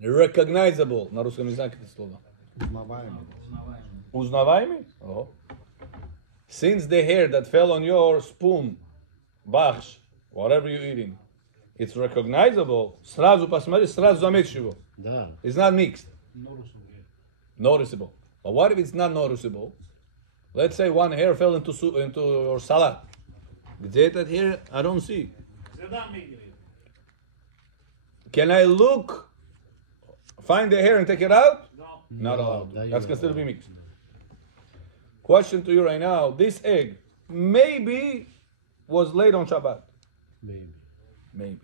Recognizable. На русском не знаю, как это слово. Узнаваемый? Oh. Since the hair that fell on your spoon, бахш, whatever you're eating, it's recognizable. Сразу посмотри, сразу заметишь его. Да. It's not mixed. Noticeable. But what if it's not noticeable? Let's say one hair fell into your salad. Где этот hair? I don't see. Can I look, find the hair and take it out? No. Not allowed. That's considered to be mixed. Question to you right now. This egg maybe was laid on Shabbat. Maybe.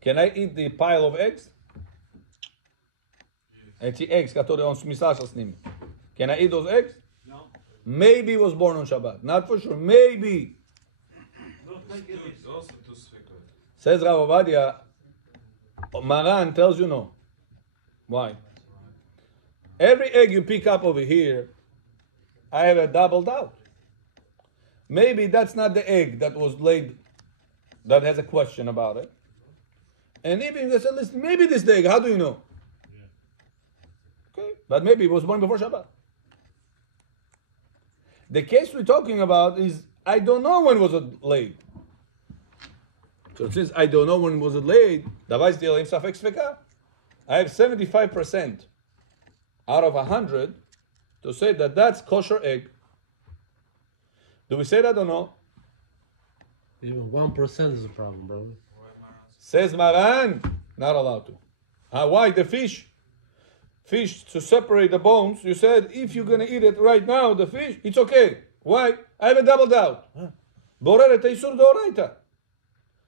Can I eat the pile of eggs? Эти eggs, которые он смешался с ними. Can I eat those eggs? No. Maybe it was born on Shabbat. Not for sure. Maybe. Says Rabbi Ovadia, Maran tells you no. Why? Every egg you pick up over here, I have a double doubt. Maybe that's not the egg that was laid, that has a question about it. And even if they said, listen, maybe this egg, how do you know? Okay, but maybe it was born before Shabbat. The case we're talking about is, I don't know when was it laid. So since I don't know when was it laid, I have 75% out of 100 to say that that's kosher egg. Do we say that or no? Even 1% is a problem, brother. Says Maran, not allowed to. Why? The fish, to separate the bones, you said if you're going to eat it right now, the fish, it's okay. Why? I have a double doubt. Borer et isur d'oraita.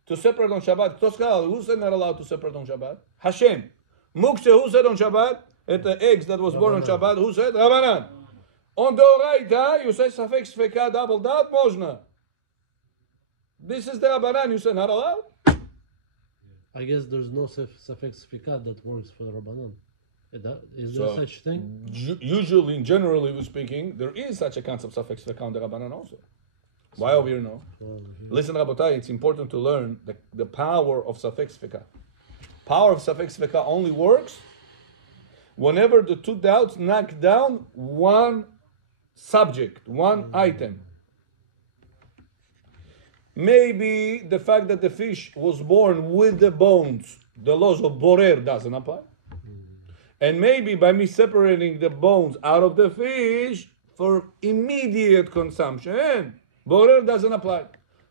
To separate on Shabbat. Who said not allowed to separate on Shabbat? Hashem. Mukse, who said on Shabbat? At the eggs that was born on Shabbat, who said? Rabbanan. On d'oraita, you say safek sfeka double doubt, mojna. This is the Rabbanan, you say not allowed? I guess there's no safek sfeka that works for the Rabbanan. Is there such thing? Usually, generally speaking, there is such a concept safek sfeka on the Rabbanan also. Why over here no? Listen, Rabotai, it's important to learn the power of safek sfeka. Power of safek sfeka only works whenever the two doubts knock down one subject, one item. Maybe the fact that the fish was born with the bones, the laws of borer doesn't apply. And maybe by me separating the bones out of the fish for immediate consumption, borer doesn't apply.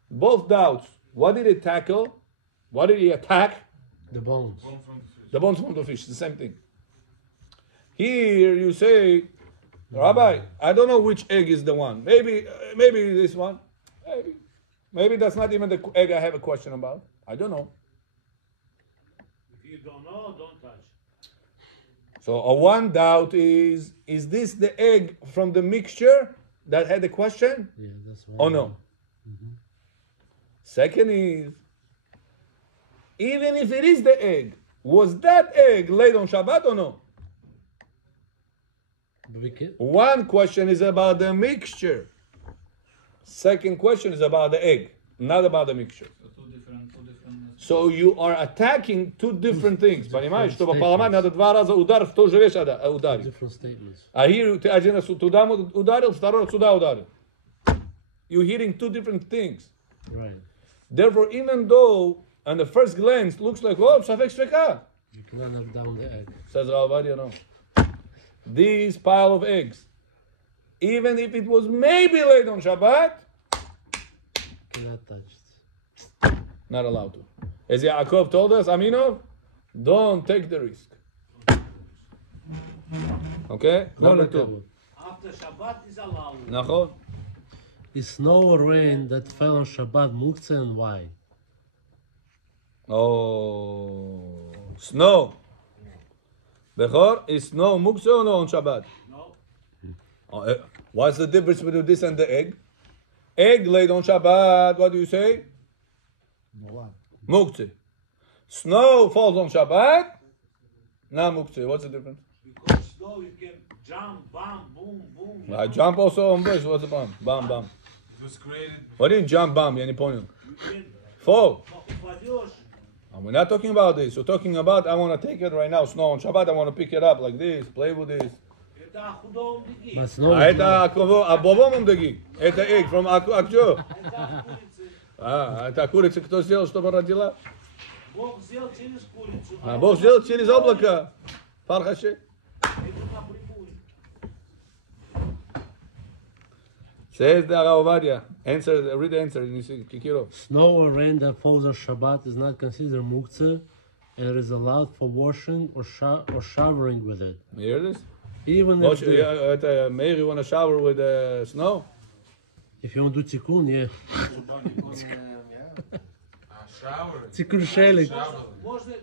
Both doubts. What did it tackle? What did he attack? The bones. The bones from the fish. The same thing. Here you say, Rabbi, I don't know which egg is the one. Maybe this one. Maybe that's not even the egg I have a question about. I don't know. If you don't know, don't touch. So one doubt is this the egg from the mixture that had the question? Yeah, that's one. Or no? Mm-hmm. Second is, even if it is the egg, was that egg laid on Shabbat or no? One question is about the mixture. Second question is about the egg, not about the mixture. So you are attacking two different things. Понимаешь, что по поломать надо два раза удар в ту же вещь ударить. Different statements. А here ты один раз туда ударил, второй раз сюда ударил. You're hitting two different things. Right. Therefore, even though on the first glance looks like, oh, safek sfeka, you cannot knock down the egg. Says Ovadia, no. This pile of eggs, even if it was maybe laid on Shabbat, cannot touch it. Not allowed to. As Yaakov told us, Aminov, don't take the risk. Okay? Number two. After Shabbat is allowed. Nachon? Is snow or rain that fell on Shabbat muktzeh, and why? Oh, snow. Bechor, is snow muktzeh or no on Shabbat? No. What's the difference between this and the egg? Egg laid on Shabbat, what do you say? Muktzeh. Snow falls on Shabbat, not muktzeh. What's the difference? Because snow you can jump, bam, boom, boom. I jump also on bush. What's the bam? Bam, bam. It was created. What do you jump, bam? Я не понял. You can Fall. упадешь. And we're not talking about this. We're talking about I want to take it right now, snow on Shabbat. I want to pick it up like this, play with this. Это худом беги. But snow А is not- это абобом деги. Это egg from Акчо. Это курица. Это курица кто сделал, чтобы родила? Бог сделал через курицу. А Бог сделал через облако. Фархаше. Это напрямую. Says the Ovadia. Answer, read the answer. You see, Kikiro. Snow or rain that falls on Shabbat is not considered muktzah, and it is allowed for washing or showering with it. You hear this? Even if, Meir, you want to shower with snow? if you want to do tikkun, yeah. Shower. Tikkun shelik. Можно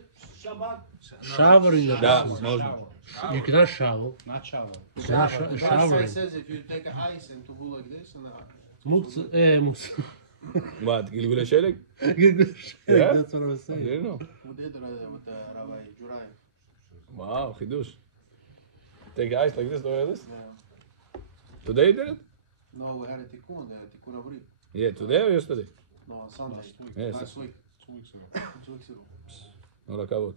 шаббат. Showering. Да, можно. You cannot shower. Not shower. You cannot God showering. says if you take ice and to go like this and Muktzah. Muktzah. What? Gilgul Shelek? Yeah? That's what I was I saying. didn't know. who did with Rabbi Jurai. Wow, chidush. Take ice like this, like this. Today you did it? No, we had a tikkun, the tikkun avri. Yeah, today or yesterday? No, on Sunday. Yes. Last week. 2 weeks ago. 2 weeks ago. No rakavot.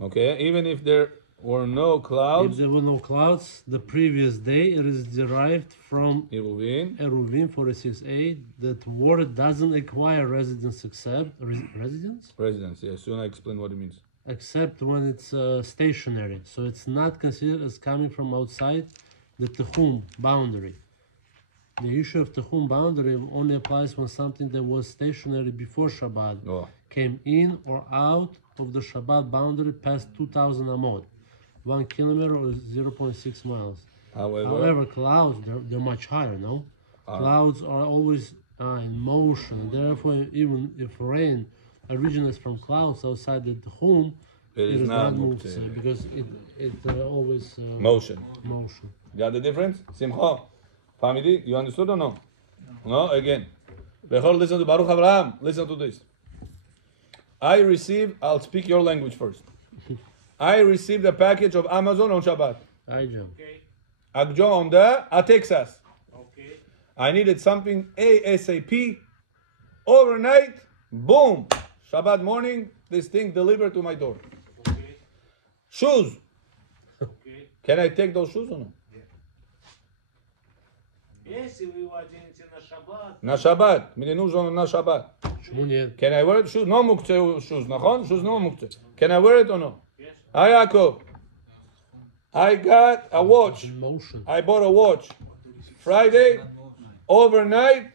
Okay, even if there were no If clouds, there were no clouds the previous day, it is derived from Iruvin, Eruvin 46a that word doesn't acquire residence except residence residence. Yeah, soon I explain what it means. except when it's stationary. So it's not considered as coming from outside the Tehum boundary. The issue of Tehum boundary only applies when something that was stationary before Shabbat Oh, came in or out of the Shabbat boundary past 2,000 amot, 1 kilometer or 0.6 miles. However, clouds, they're much higher, no? Clouds are always in motion. Therefore, even if rain originates from clouds outside the home, it is not muktzah because it always motion. motion. Got the difference? Simcha, family, you understood or no? No, again. Bechor, listen to Baruch Abraham. Listen to this. I'll speak your language first. I received a package of Amazon on Shabbat. I jump. Okay. Agjo on the Texas. Okay. I needed something ASAP. Overnight, boom. Shabbat morning, this thing delivered to my door. Okay. Shoes. Okay. Can I take those shoes or no? Если вы его оденете на шаббат, На Shabbat. Мне нужно на Shabbat. Почему нет? Can I wear it? Shoes? No muktzeh shoes. Nachon? Shoes no muktzeh. Can I wear it or no? yes. Hi, Yaakov. I got a watch. In motion. I bought a watch. Friday, overnight,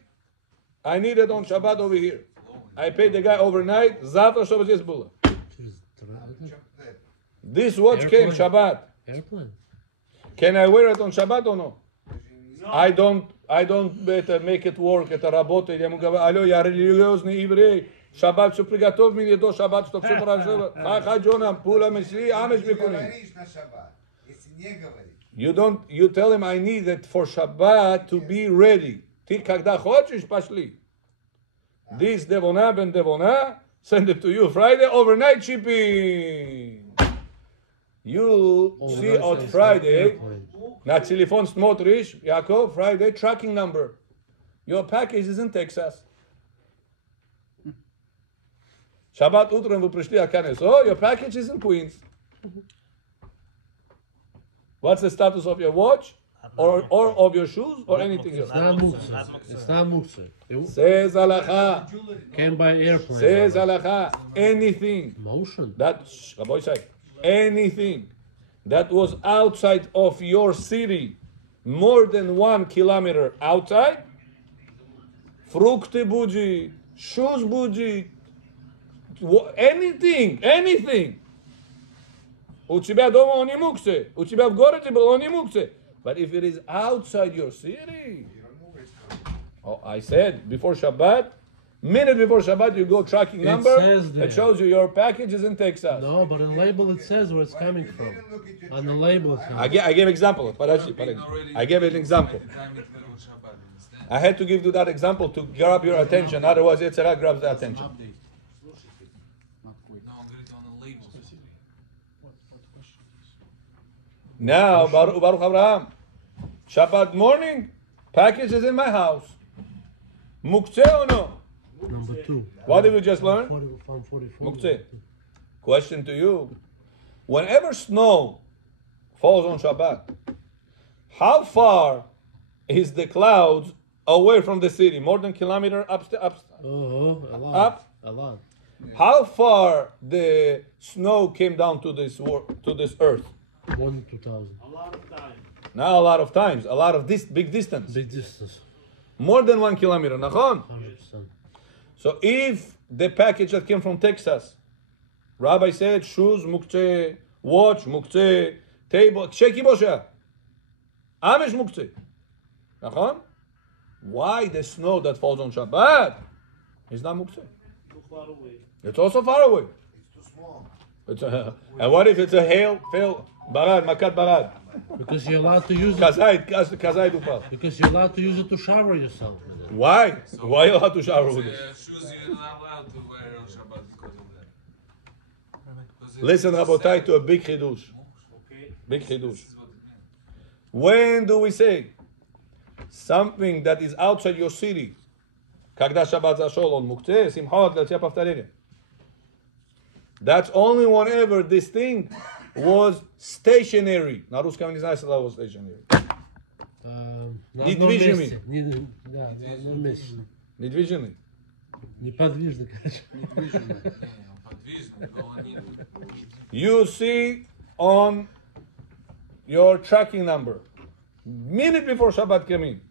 I need it on Shabbat over here. I paid the guy overnight. Завтра, чтобы здесь было. This watch came Airplane. Shabbat. Airplane. Can I wear it on Shabbat or no? No. I don't better make it work. Это работает. Я ему говорю, алло, я религиозный еврей. Шаббат все приготовь мне до Шаббат, чтобы все хорошо. Ха-ха, Джона, пула мысли, амеш микуним. Говоришь на шаббат. Если не говоришь. You tell him I need it for Shabbat to be ready. Ты когда хочешь, пошли. This Devona ben Devona, send it to you Friday, overnight shipping. You see on Overnight Friday, airplane. на телефон смотришь, Яков, Friday, tracking number. Your package is in Texas. Shabbat утром вы пришли, oh, your package is in Queens. What's the status of your watch? Or of your shoes? Or anything else? It's not muktzah. It's not muktzah. It Says halacha. came by airplane. Says halacha. Anything Motion. that, Rabbi say, anything that was outside of your city, more than 1 kilometer outside, frukty buji, shoes buji, anything. У тебя дома он не муксе. У тебя в городе был он не муксе. But if it is outside your city, oh, I said before Shabbat, minute before Shabbat, you go tracking number. says there. It shows you your package is in Texas. No, but on the label it says where it's coming from. On the label it I says. gave example. I gave an example. I had to give you that example to grab your attention. Otherwise, Yetzirah grabs the attention. Not quick. No, I'm going to on the label. Now, Baruch Abraham, Shabbat morning, package is in my house. Muktzeh or no? Number 2. What did we just learn? 44. Muktzeh. Question to you. Whenever snow falls on Shabbat, how far is the clouds away from the city? More than kilometer up? Oh, a lot. Up? A lot. How far the snow came down to this earth? 1 to 2,000. A lot of time. Not a lot of times, a lot of this big distance. Big distance. More than 1 kilometer, nachon? 100%. So if the package that came from Texas, Rabbi said shoes muktzeh, watch muktzeh, table, sheki bosha, amesh muktzeh. Nachon? Why the snow that falls on Shabbat is not muktzeh? Too far away. It's also far away. It's too small. And what if it's a hail, barad, makat barad? Because you're allowed to use it. Kazai dufal. Because you're allowed to use it to shower yourself with it. Why? Why are you allowed to shower with it? Shoes you're not allowed to wear on Shabbat because of that. Listen, Rabotai, to a big chidush. Okay. Big chidush. When do we say something that is outside your city? Когда Shabbat zashol on muktzeh, simchot, l'tzia paftarele. That's only whenever this thing was stationary. На русском не знаю, если was stationary. Недвижимый. Да, на одном месте. Недвижимый. Неподвижно, короче. You see on your tracking number, minute before Shabbat came in,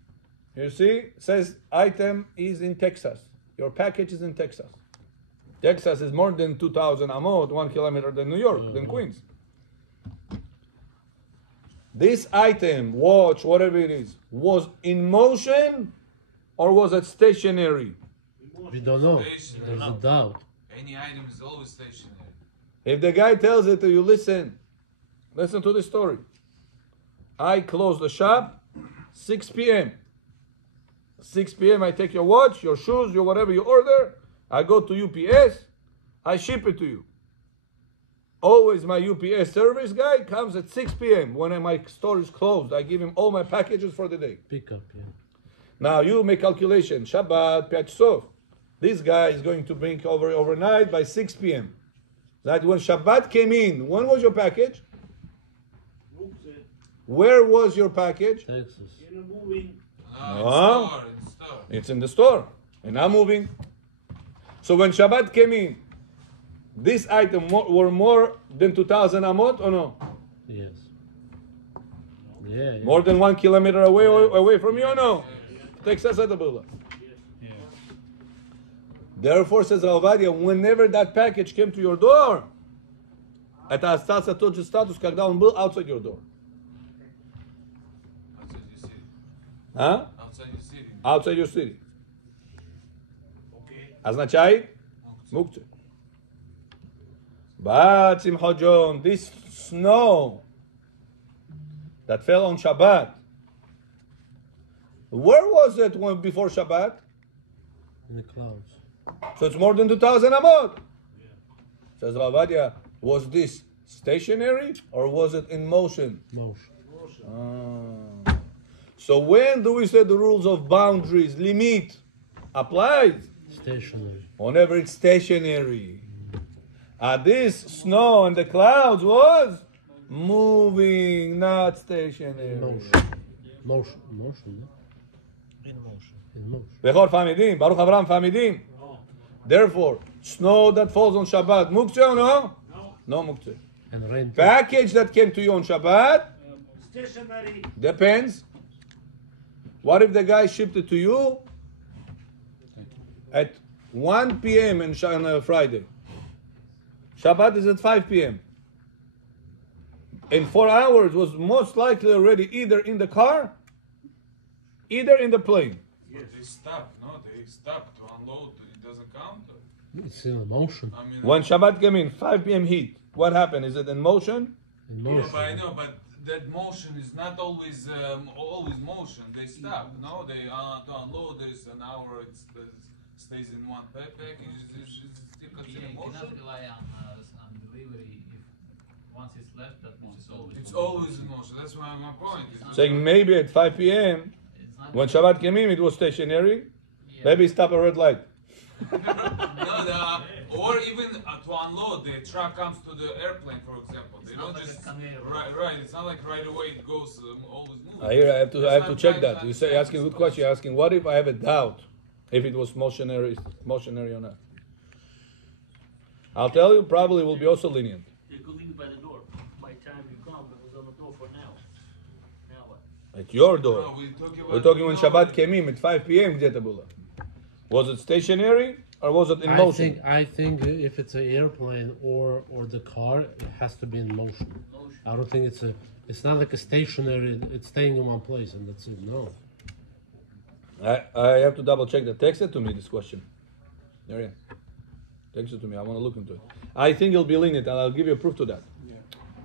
you see, says item is in Texas. Your package is in Texas. Texas is more than 2,000 amot, 1 kilometer than New York, than Queens. This item, watch, whatever it is, was in motion or was it stationary? We don't know. Stationary. There's a doubt. Any item is always stationary. If the guy tells it to you, listen to the story. I close the shop 6 p.m. 6 p.m. I take your watch, your shoes, your whatever you order. I go to UPS. I ship it to you. Always my UPS service guy comes at 6 p.m. when my store is closed. I give him all my packages for the day. Pick up, yeah. Now you make calculation. Shabbat, 5 sof. This guy is going to bring overnight by 6 p.m. That when Shabbat came in, when was your package? Muktzeh. Where was your package? Texas. In a moving. No, in store. It's in the store. And I'm moving. So when Shabbat came in, this item were more than 2,000 amot or no? Yes. Yeah. More than 1 kilometer away from you or no? Texas at the Bula. Therefore, says Ovadia, whenever that package came to your door, это остался тот же статус, когда он был outside your door. Outside your city. Huh? Outside your city. Outside your city. Okay. Означает мукце. But Simcha John, this snow that fell on Shabbat, where was it before Shabbat? In the clouds. So it's more than 2,000 amot. Says Ovadia, was this stationary or was it in motion? Motion. So when do we say the rules of boundaries, limit, applies? Stationary. Whenever it's stationary. This snow and the clouds was moving, not stationary. Motion, no? In motion. Bechor Famidim, Baruch Avraham Famidim. Therefore, snow that falls on Shabbat, muktzeh or no? No muktzeh. And rain. Package that came to you on Shabbat, Stationary. depends. What if the guy shipped it to you at 1 p.m. on a Friday? Shabbat is at 5 p.m. In 4 hours was most likely already either in the car, either in the plane. Yes. They stop, no? They stop to unload. It doesn't count? It's in motion. I mean, When Shabbat came in, 5 p.m. heat, what happened? Is it in motion? In yeah, motion. but I know, but that motion is not always motion. They stop, no? They to unload. There is an hour. It stays in one package. It's still considered You motion. cannot rely on delivery if once it's left, that means it's always. It's always in motion. That's my point. Saying maybe at 5 p.m. It's not when Shabbat came in, it was stationary. yeah. Maybe stop a red light. Or even to unload, the truck comes to the airplane, for example. They don't not like just a conveyor. right. It's not like right away it goes always moves. I have to It's not check right that. to You say understand asking a good this question. You're asking what if I have a doubt if it was motionary or not. I'll tell you, probably will be also lenient. You could leave it by the door. By the time you come, it was on the door for now. Now what? At your door. No, We're talking when Shabbat came in at 5 p.m. где это было? Was it stationary or was it in motion? I think if it's an airplane or the car, it has to be in motion. I don't think it's not like a stationary. It's staying in one place and that's it. No. I have to double check that. Text it to me, this question. There you go. Text it to me. I want to look into it. I think it'll be lenient, and I'll give you a proof to that.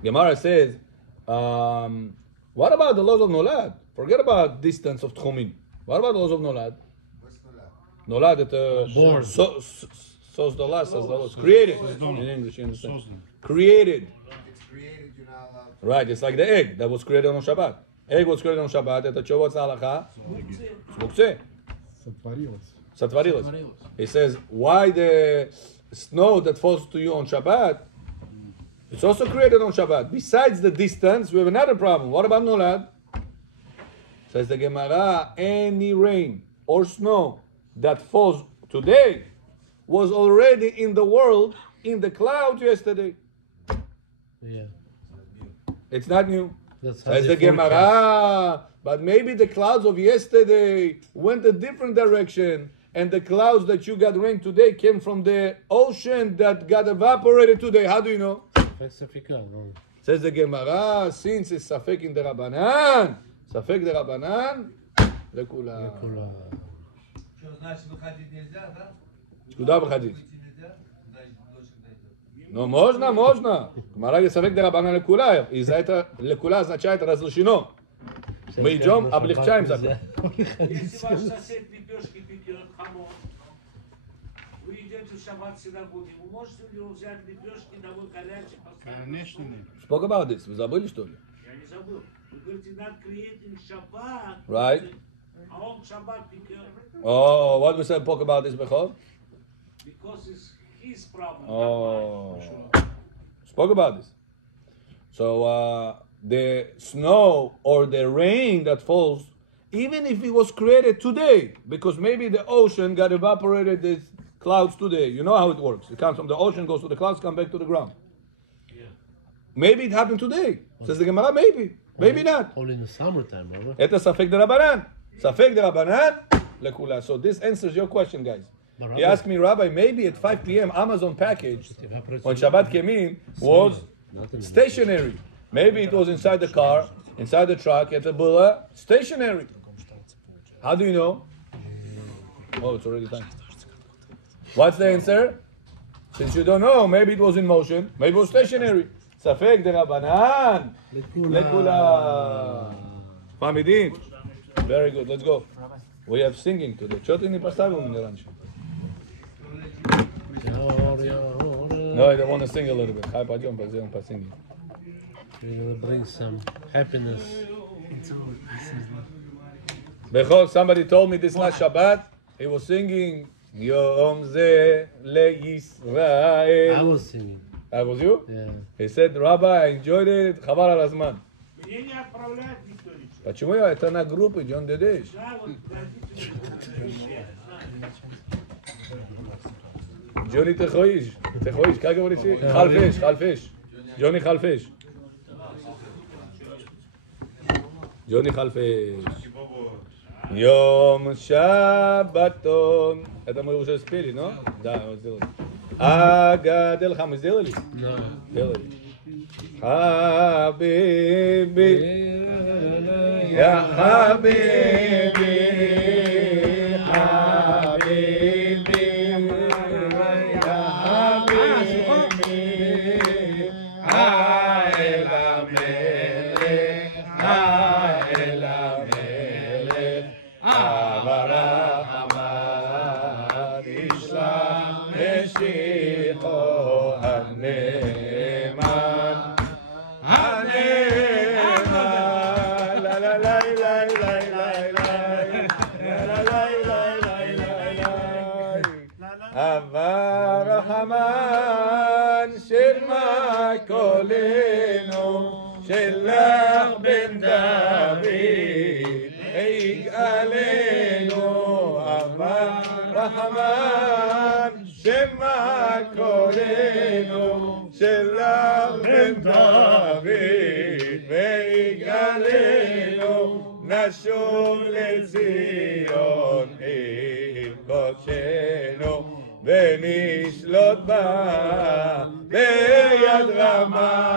Gemara says, what about the laws of Nolad? Forget about distance of Tchumin. What about the laws of Nolad? What's Nolad? Nolad, it Born. Sos the last, says the laws. Created. In English, you understand? Created. It's created, you're not allowed to. Right, it's like the egg that was created on Shabbat. Egg was created on Shabbat. Это что, what's the halakha? Muktzeh. Satvarilus. He says, why the snow that falls to you on Shabbat, it's also created on Shabbat. Besides the distance, we have another problem. What about Nolad? Says the Gemara, any rain or snow that falls today was already in the world, in the clouds yesterday. Yeah. It's not new. That's how Says they the forecast. Gemara, but maybe the clouds of yesterday went a different direction, and the clouds that you got rain today came from the ocean that got evaporated today. How do you know? No. Says the Gemara, since it's Safek in the Rabbanan, Safek the Rabbanan, לכולם. Что, значит, выходить нельзя, да? Куда выходить? Выйти нельзя? Значит, дождь дойдет. Ну, можно. Гмара есть Сафек де Раббанан лекула. И за это лекула означает разрешено. Мы идем, облегчаем закон. Если ваш сосед лепешки пекет, хамон, вы идете в шаббат в синагоге, вы можете у него взять лепешки домой горячие, поставить? Конечно, нет. Spoke about this. Вы забыли, что ли? Я не забыл. Вы говорите, not creating Shabbat. Right. А он в шаббат пекет. Oh, what we said, spoke about this before? Because it's his problem. Oh, spoke about this. So the snow or the rain that falls, even if it was created today, because maybe the ocean got evaporated the clouds today. You know how it works. It comes from the ocean, goes to the clouds, come back to the ground. Yeah. Maybe it happened today. Says the Gemara, maybe not. Only in the summertime, brother. It's Safek de Rabbanan. Safek de Rabbanan, lekula. So this answers your question, guys. But He asked me, Rabbi, maybe at 5 p.m. Amazon package when Shabbat came in was stationary. Maybe it was inside the car, inside the truck, at the bulla, stationary. How do you know? Oh, it's already time. What's the answer? Since you don't know, maybe it was in motion, maybe it was stationary. Safek de Rabbanan, lekula. Famidin. Very good, let's go. We have singing today. Что ты не поставил мне раньше? No, I don't want to sing a little bit. Hi, пойдем по singing. We're gonna bring some happiness. Because somebody told me this last Shabbat, he was singing Yom Ze LeYisrael. I was singing. That was you? Yeah. He said, Rabbi, I enjoyed it. Хабар аль-Азман. Мне не отправляет никто ничего. Почему это на группе, John Дедеш? Да, вот дадите. Джонни Техоиш, как говорите? Халфеш. Джонни Халфеш. Джонни Халфеш. Йом Шаббатон. Это мы уже спели, но? Да, мы сделали. Агаделха мы сделали? No. Сделали. Хабиби, я Хабиби, Хабиби. קולנו שלך בן דוד, יגאלנו אהבה רחמן, שמע קולנו שלך בן דוד, ויגאלנו נשוב לציון עיר קודשנו, ונשלוט בה ביד רמה.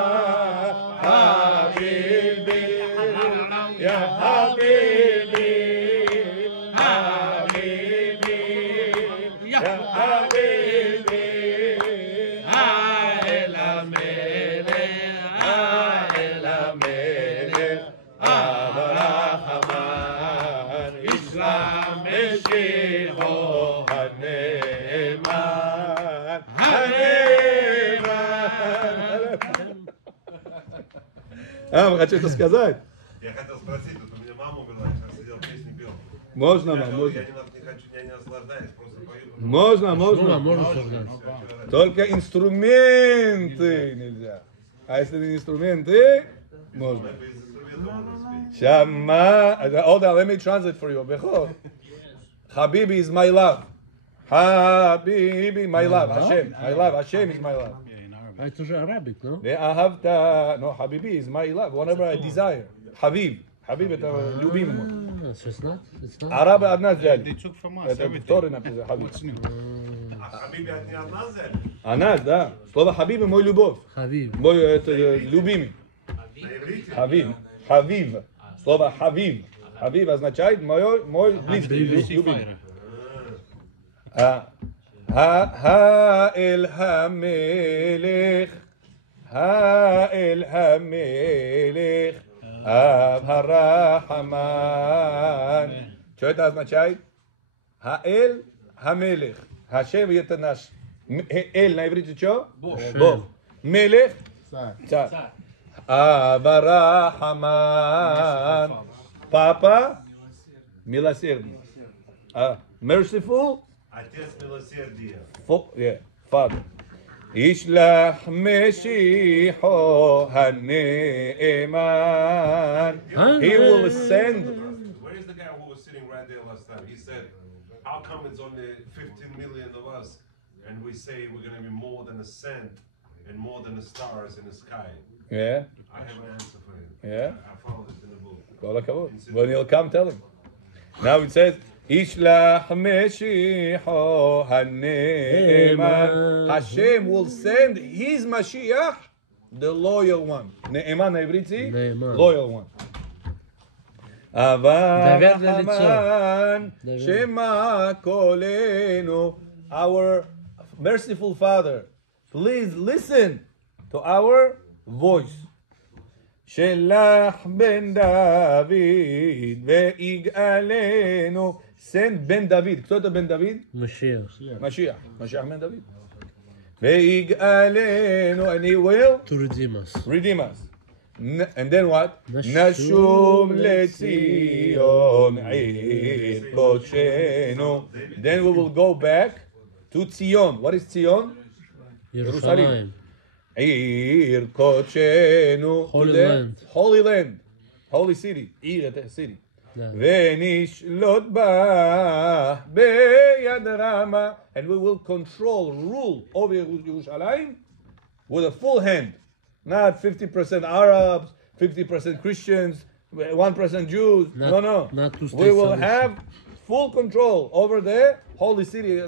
חביבי, יא חביבי, חביבי, יא חביבי, האל המלך, האל המלך, אב רחמן, ישלם משיחו הנאמן, הנאמן. Мы хочу это сказать. Я хотел спросить, вот у меня мама умерла, я сейчас сидел, песни пел. Можно, Я мам, говорю, можно. я не хочу, я не наслаждаюсь, просто пою. Можно, можно. можно. Только инструменты нельзя. А если не инструменты, можно. Без инструмента можно спеть. Shama. Hold on, let me translate for you. Bechor. Habibi is my love. Habibi, my love. Hashem. My love. Hashem is my love. Это же Arabic, no? Ve'ahavta. No, Habibi is my love. Whatever I desire. Habib. Habib это любимый мой. So it's not? It's not? Арабы одна взяли. They took from us Это everything. Торы написано. Habib. What's new? А Хабиби от не одна взяли? Она, да. Слово Хабиб мой любовь. Хавив. Мой это любимый. На иврите? Хавив. Хавив. Слово Хавив. Хавив означает мой близкий, любимый. האל המלך, האל המלך, אב הרחמן. Что это означает? האל המלך. השם это наш. Эль на иврите что? Бог. Мелех? Царь. אב הרחמן. Папа? Милосердный. Merciful? Отец милосердия. Yeah, Father. ישלח משיחו הנאמן. He will send. Where is the guy who was sitting right there last time? He said, how come it's only 15 million of us and we say we're going to be more than a sand and more than the stars in the sky? Yeah, I have an answer for him. yeah. I found it in the book. כל הכבוד. When he'll come, tell him. Now it says, ישלח משיחו הנאמן. Hashem will send his Mashiach, the loyal one. נאמן העברית היא? loyal one. אבל רחמן שמע קולנו. Our merciful Father, please listen to our voice. שלח בן דוד ויגאלנו. Send בן דוד. кто это בן דוד? משיח. משיח בן דוד. ויגאלנו, and he will To redeem us. redeem us. And then what? נשוב לציון עיר קודשנו. Then we will go back to Zion. What is Zion? ירושלים. עיר קודשנו. Holy land. Holy land. Holy city. עיר, city. Yeah. ונשלוט בה ביד רמה. And we will control, rule over Yerushalayim with a full hand. Not 50% Arabs, 50% Christians, 1% Jews. No. Not two We will states. have full control over the holy city.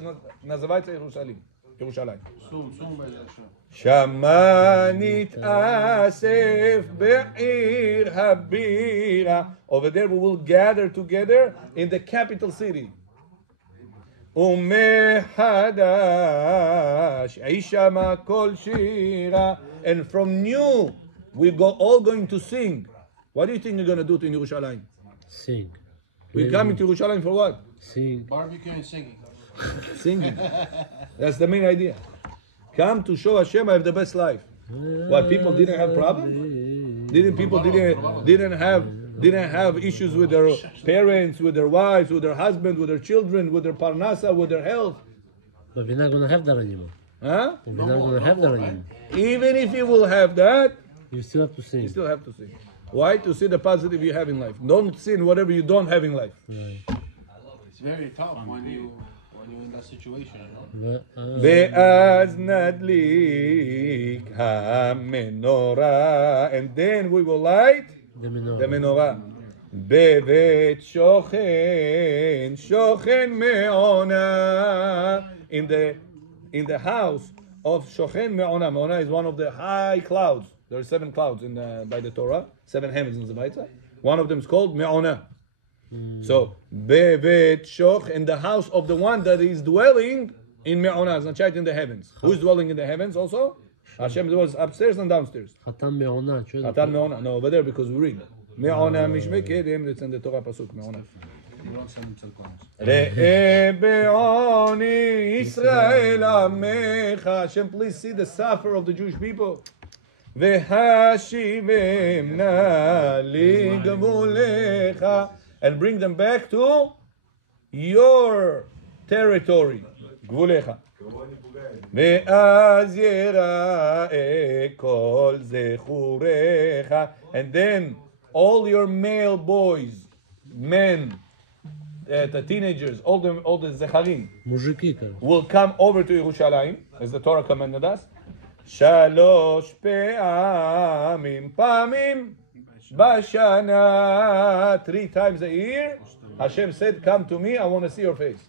называется Yerushalayim. שמה נתאסף בעיר הבירה. Over there we will gather together in the capital city. ומחדש יישמע כל שירה. And from new we go all going to sing. What do you think you're going to do in Yerushalayim? Sing. We come into Yerushalayim for what? Sing. Barbecue and singing. Singing. That's the main idea. Come to show Hashem I have the best life. What, people didn't have problems? People didn't have issues with their parents, with their wives, with their husbands, with their children, with their parnasa, with their health. But we're not going to have that anymore. Huh? We're not going to have that anymore. Even if you will have that, You still have to sin. you still have to sin. Why? To see the positive you have in life. Don't sin whatever you don't have in life. Right. It's very tough when you're in that situation, you know. ואז נדליק המנורה, and then we will light The menorah. the menorah. בבית שוכן, שוכן מעונה. In the house of שוכן מעונה. מעונה is one of the high clouds. There are 7 clouds by the Torah, 7 heavens in the Bible. One of them is called מעונה. So, בבית שוכן, in the house of the one that is dwelling in מעונה, it's not right in the heavens. Who is dwelling in the heavens also? Hashem was upstairs and downstairs. חתן מעונה. חתן מעונה. No, over there because we read. מעונה משמי קדם, it's in the Torah pasuk, מעונה. ראה בעוני ישראל עמך. Hashem, please see the suffer of the Jewish people. והשיבם נא לגבולך. And bring them back to your territory. גבולך. ואז יראה כל זכוריך. And then all your male boys, men, the teenagers, all the zecharim, מוז'יקי כזה. will come over to Yerushalayim, as the Torah commanded us. 3 פעמים בשנה. 3 times a year. Hashem said, come to me, I want to see your face.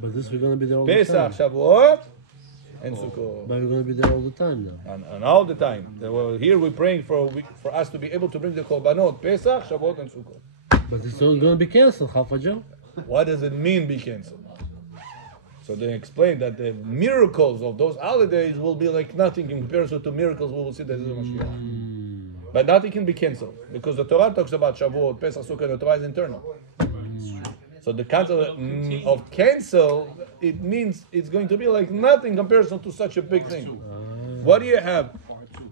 But this we're going to be there all the Pesach, time. Shavuot, and Sukkot. But we're going to be there all the time now. And all the time. Well, here we're praying for us to be able to bring the korbanot, Pesach, Shavuot, and Sukkot. But it's all going to be canceled, Chafajo. What does it mean be canceled? So they explain that the miracles of those holidays will be like nothing in comparison to miracles we will see that is the Mashiach. But nothing can be canceled because the Torah talks about Shavuot, Pesach, Sukkot, and the Torah is internal. So the concept of cancel, it means it's going to be like nothing in comparison to such a big thing. What do you have?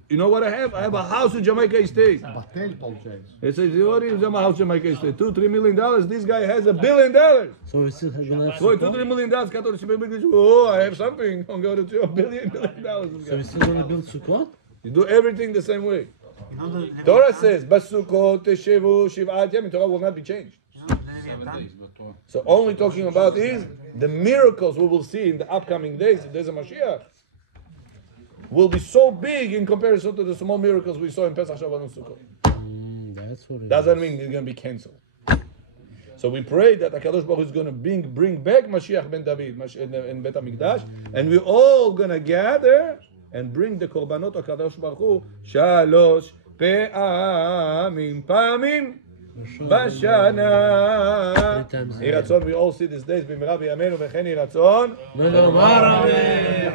You know what I have? I have a house in Jamaica Estate. It says, what is a house in Jamaica Estate? $2-3 million. This guy has $1 billion. So we still going to have So Sukkot? $2-3 million. Oh, I have something. I'm going to $1 billion. So we're still going to build Sukkot? You do everything the same way. Torah says, Basukot teshevu shiv'at yamim. Torah will not be changed. 7 days, but So only talking about is the miracles we will see in the upcoming days, the days of Mashiach, will be so big in comparison to the small miracles we saw in Pesach, Shavuot, and Sukkot. That's what it Doesn't mean it's going to be cancelled. So we pray that HaKadosh Baruch Hu is going to bring back Mashiach ben David in Bet HaMikdash, and we're all going to gather and bring the korbanot of HaKadosh Baruch Hu 3 פעמים בשנה. יהי רצון we all see these days במהרה בימינו וכן יהי רצון. ונאמר אמן.